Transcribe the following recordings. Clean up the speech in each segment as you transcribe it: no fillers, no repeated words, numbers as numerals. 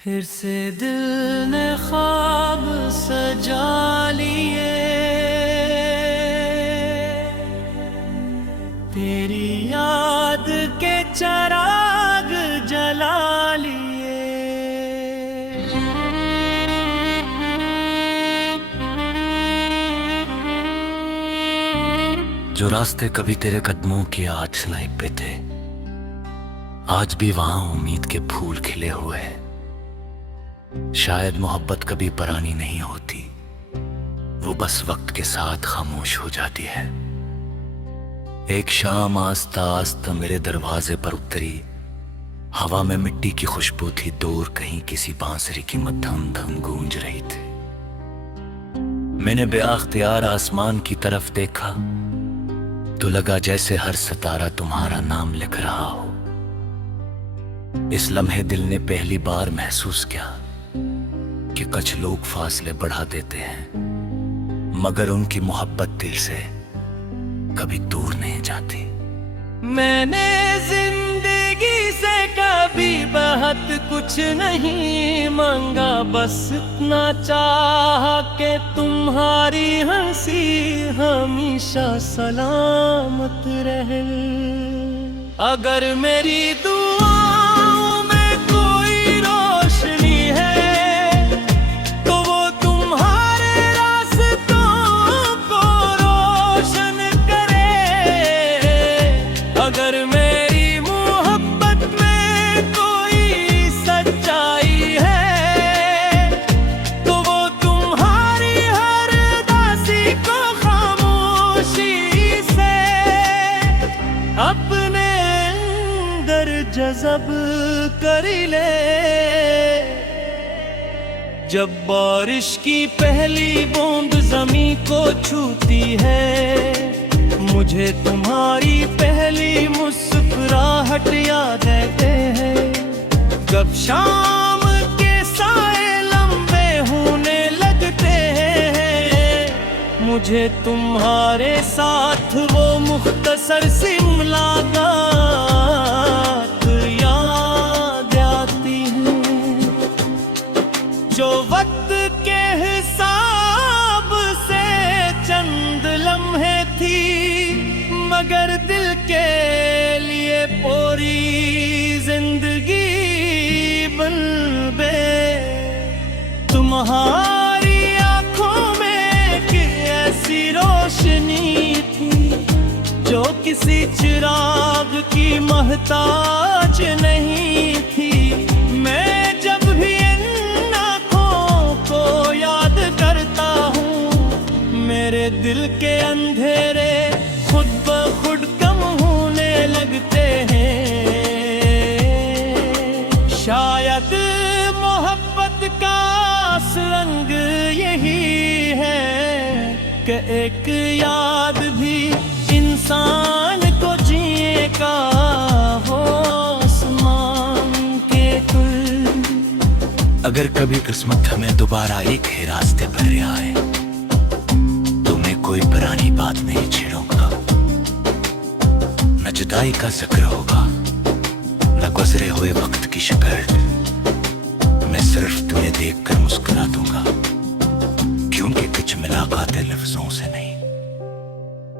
फिर से दिल ने ख्वाब सजा लिए, तेरी याद के चराग जला लिए। जो रास्ते कभी तेरे कदमों की आठ सिलाई पे थे, आज भी वहां उम्मीद के फूल खिले हुए हैं। शायद मोहब्बत कभी पुरानी नहीं होती, वो बस वक्त के साथ खामोश हो जाती है। एक शाम आस्ता आस्ता मेरे दरवाजे पर उतरी, हवा में मिट्टी की खुशबू थी, दूर कहीं किसी बांसुरी की मध्यम धम गूंज रही थी। मैंने बेअख्तियार आसमान की तरफ देखा तो लगा जैसे हर सितारा तुम्हारा नाम लिख रहा हो। इस लम्हे दिल ने पहली बार महसूस किया कि कुछ लोग फासले बढ़ा देते हैं, मगर उनकी मोहब्बत दिल से कभी दूर नहीं जाती। मैंने जिंदगी से कभी बहुत कुछ नहीं मांगा, बस इतना चाहा कि तुम्हारी हंसी हमेशा सलामत रहे। अगर मेरी दुआओं में कोई रोशनी है तो वो तुम्हारे रास्तों को रोशन करे। अगर मेरी मोहब्बत में कोई सच्चाई है तो वो तुम्हारी हर दासी को खामोशी से अपने अंदर जज़ब कर ले। जब बारिश की पहली बूंद जमीन को छूती है, मुझे तुम्हारी पहली मुस्कुराहट याद आते हैं। जब शाम के साए लंबे होने लगते हैं, मुझे तुम्हारे साथ वो मुख्तसर सी मुलाकात याद आती है, जो वक्त के हिसाब से चंद लम्हे थी, मगर दिल के लिए पूरी जिंदगी बन गए। तुम्हारी आंखों में एक ऐसी रोशनी थी जो किसी चिराग की मोहताज नहीं थी। मैं जब भी इन आँखों को याद करता हूँ, मेरे दिल के अंधेरे खुद ब खुद कम होने लगते हैं। शायद मोहब्बत का रंग यही है कि एक याद भी इंसान को जिए का हो आसमान के कुल। अगर कभी किस्मत हमें दोबारा एक ही रास्ते पर ले आए तो मैं कोई पुरानी बात नहीं छेड़ूंगा, न जुदाई का जिक्र होगा, न गुजरे हुए वक्त की शिकायत। मैं सिर्फ तुम्हें देखकर मुस्कुरा दूंगा, क्योंकि कुछ मुलाकातें लफ्जों से नहीं,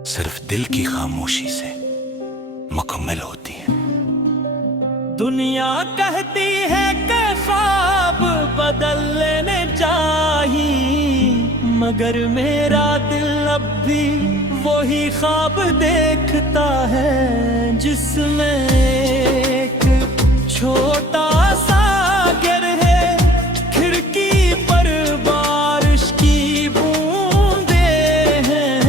सिर्फ दिल की खामोशी से मुकम्मल होती है। दुनिया कहती है कि ख्वाब बदल लेने चाहिए, मगर मेरा दिल अब भी वही ख्वाब देखता है, जिसमें एक छोटा सा घर है, खिड़की पर बारिश की बूंदे हैं,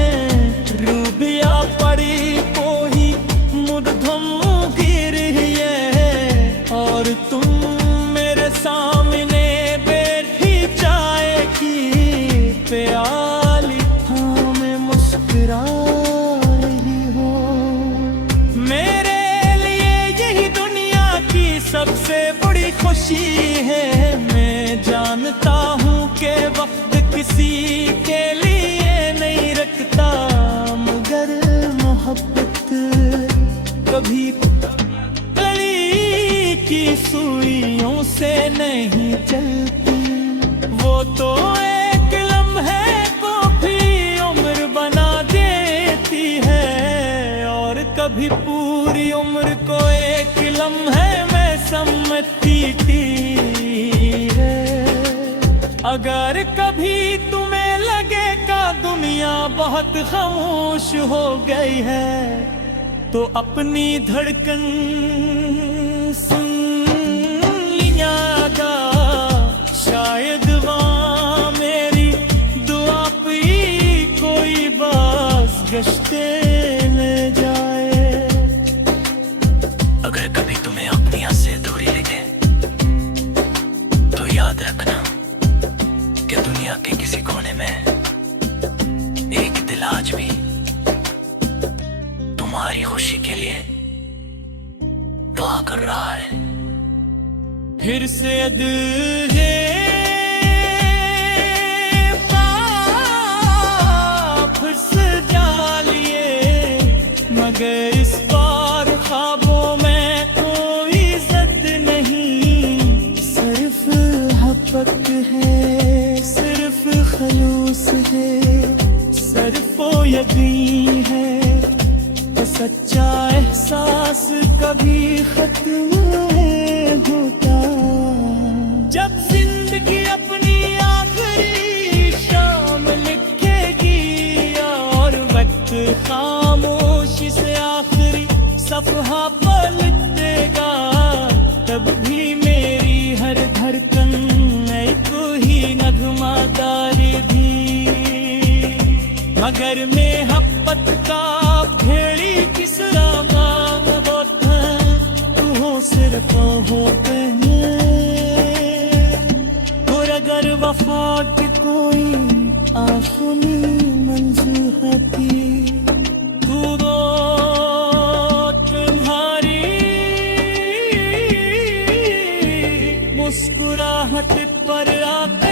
रूबिया पड़ी कोई मुद्दम गिर है, और तुम मेरे सामने बैठी चाय की प्याली थामे मुस्कुरा रही हो। मेरे लिए यही दुनिया की सबसे बड़ी खुशी है। मैं जानता हूँ कि वक्त किसी के लिए नहीं रखता, मगर मोहब्बत कभी कली की सुइयों से नहीं चलती, वो तो एक लम्हे को भी उम्र बना देती है, और कभी पूरी उम्र को एक लम्हे में समझती है। अगर कभी तुम्हें लगे का दुनिया बहुत खामोश हो गई है, तो अपनी धड़कन सुन लियागा, शायद वहाँ मेरी दुआ पे कोई बास गश्ते में जाए। अगर कभी तुम्हें अपनी हद से दूरी लगे तो याद रखना कि दुनिया के किसी कोने में एक दिल आज भी तुम्हारी खुशी के लिए दुआ कर रहा है। फिर से दिल ये फिर से जालिए, मगर इस बार ख्वाबों में कोई जिद नहीं, सिर्फ मोहब्बत है, सिर्फ खलूस है, सिर्फ वो यकीन है, सच्चा एहसास कभी खत्म नहीं होता। जब जिंदगी अपनी आखिरी शाम लिखेगी और वक्त खामोशी से आखिरी सफहा पलटेगा, तब भी मेरी हर धड़कन एक ही नगमादारी थी। मगर मोहब्बत का भेड़ी किसरा बाग होता, तू हो सिर्फ होते हैं। और अगर वफा की कोई आखिरी मंजिल होती, तू दो तुम्हारी मुस्कुराहट पर आते